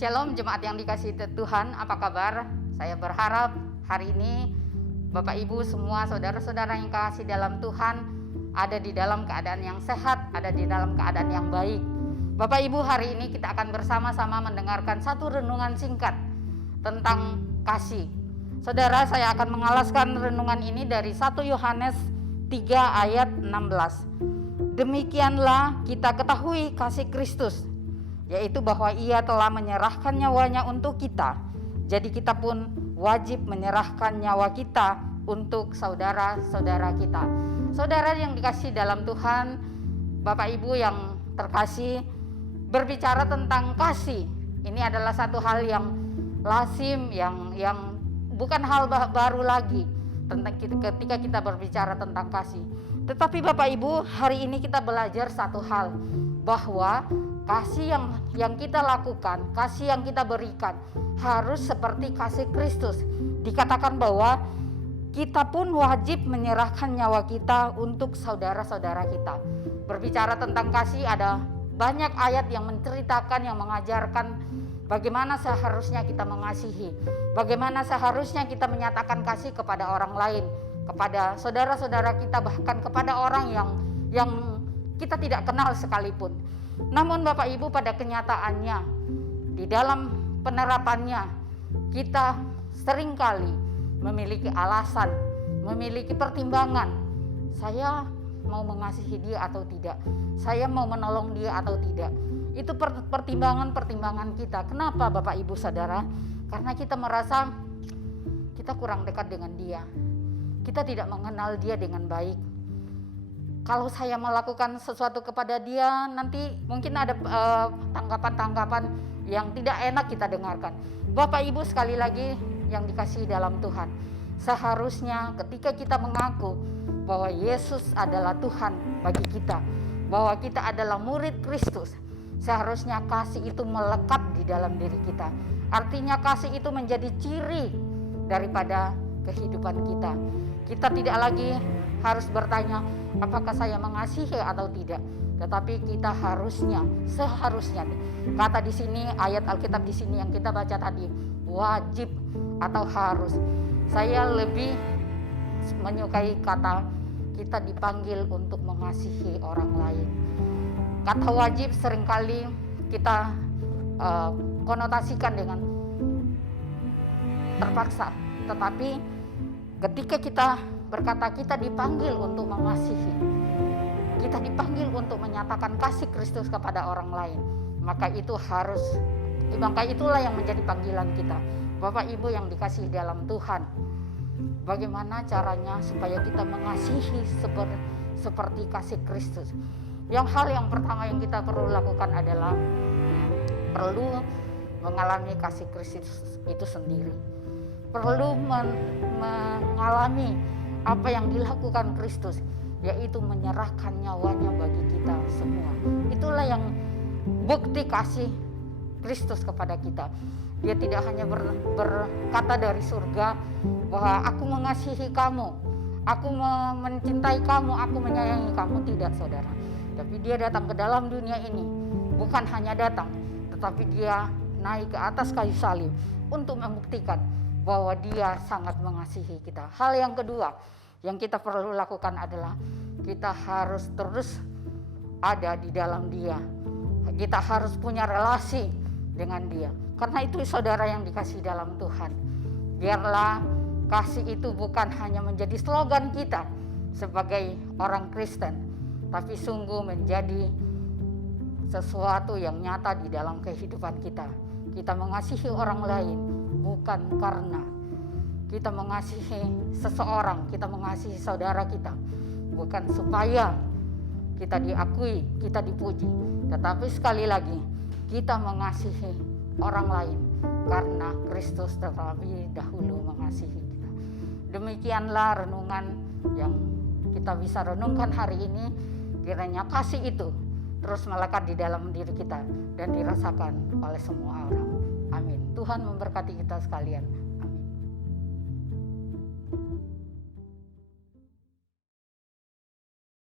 Shalom jemaat yang dikasihi Tuhan, apa kabar? Saya berharap hari ini Bapak Ibu semua saudara-saudara yang kasih dalam Tuhan ada di dalam keadaan yang sehat, ada di dalam keadaan yang baik. Bapak Ibu, hari ini kita akan bersama-sama mendengarkan satu renungan singkat tentang kasih. Saudara, saya akan mengalaskan renungan ini dari 1 Yohanes 3 ayat 16. Demikianlah kita ketahui kasih Kristus, yaitu bahwa Ia telah menyerahkan nyawanya untuk kita. Jadi kita pun wajib menyerahkan nyawa kita untuk saudara-saudara kita. Saudara yang dikasihi dalam Tuhan, Bapak Ibu yang terkasih, berbicara tentang kasih, ini adalah satu hal yang lazim, yang bukan hal baru lagi tentang ketika kita berbicara tentang kasih. Tetapi Bapak Ibu, hari ini kita belajar satu hal, bahwa kasih yang kita lakukan, kasih yang kita berikan harus seperti kasih Kristus. Dikatakan bahwa kita pun wajib menyerahkan nyawa kita untuk saudara-saudara kita. Berbicara tentang kasih, ada banyak ayat yang menceritakan, yang mengajarkan bagaimana seharusnya kita mengasihi, bagaimana seharusnya kita menyatakan kasih kepada orang lain, kepada saudara-saudara kita, bahkan kepada orang yang kita tidak kenal sekalipun. Namun Bapak Ibu, pada kenyataannya, di dalam penerapannya, kita seringkali memiliki alasan, memiliki pertimbangan. Saya mau mengasihi dia atau tidak, saya mau menolong dia atau tidak. Itu pertimbangan-pertimbangan kita. Kenapa Bapak Ibu Saudara? Karena kita merasa kita kurang dekat dengan dia, kita tidak mengenal dia dengan baik. Kalau saya melakukan sesuatu kepada dia, nanti mungkin ada tanggapan-tanggapan yang tidak enak kita dengarkan. Bapak Ibu sekali lagi yang dikasihi dalam Tuhan, seharusnya ketika kita mengaku bahwa Yesus adalah Tuhan bagi kita, bahwa kita adalah murid Kristus, seharusnya kasih itu melekat di dalam diri kita. Artinya kasih itu menjadi ciri daripada kehidupan kita. Kita tidak lagi harus bertanya apakah saya mengasihi atau tidak, tetapi kita seharusnya kata di sini, ayat Alkitab di sini yang kita baca tadi, wajib atau harus. Saya lebih menyukai kata kita dipanggil untuk mengasihi orang lain. Kata wajib seringkali kita konotasikan dengan terpaksa, tetapi ketika kita berkata kita dipanggil untuk mengasihi, kita dipanggil untuk menyatakan kasih Kristus kepada orang lain, maka itulah yang menjadi panggilan kita. Bapak Ibu yang dikasihi dalam Tuhan, bagaimana caranya supaya kita mengasihi seperti kasih Kristus? Hal yang pertama yang kita perlu lakukan adalah perlu mengalami kasih Kristus itu sendiri. Perlu mengalami apa yang dilakukan Kristus, yaitu menyerahkan nyawanya bagi kita semua. Itulah yang bukti kasih Kristus kepada kita. Dia tidak hanya berkata dari surga bahwa aku mengasihi kamu, aku mencintai kamu, aku menyayangi kamu. Tidak, saudara. Tapi dia datang ke dalam dunia ini, bukan hanya datang, tetapi dia naik ke atas kayu salib untuk membuktikan bahwa dia sangat mengasihi kita. Hal yang kedua yang kita perlu lakukan adalah kita harus terus ada di dalam dia. Kita harus punya relasi dengan dia. Karena itu saudara yang dikasihi dalam Tuhan, biarlah kasih itu bukan hanya menjadi slogan kita sebagai orang Kristen, tapi sungguh menjadi sesuatu yang nyata di dalam kehidupan kita. Kita mengasihi orang lain bukan karena kita mengasihi seseorang, kita mengasihi saudara kita, bukan supaya kita diakui, kita dipuji, tetapi sekali lagi kita mengasihi orang lain karena Kristus terlebih dahulu mengasihi kita. Demikianlah renungan yang kita bisa renungkan hari ini. Kiranya kasih itu terus melekat di dalam diri kita dan dirasakan oleh semua orang. Amin. Tuhan memberkati kita sekalian.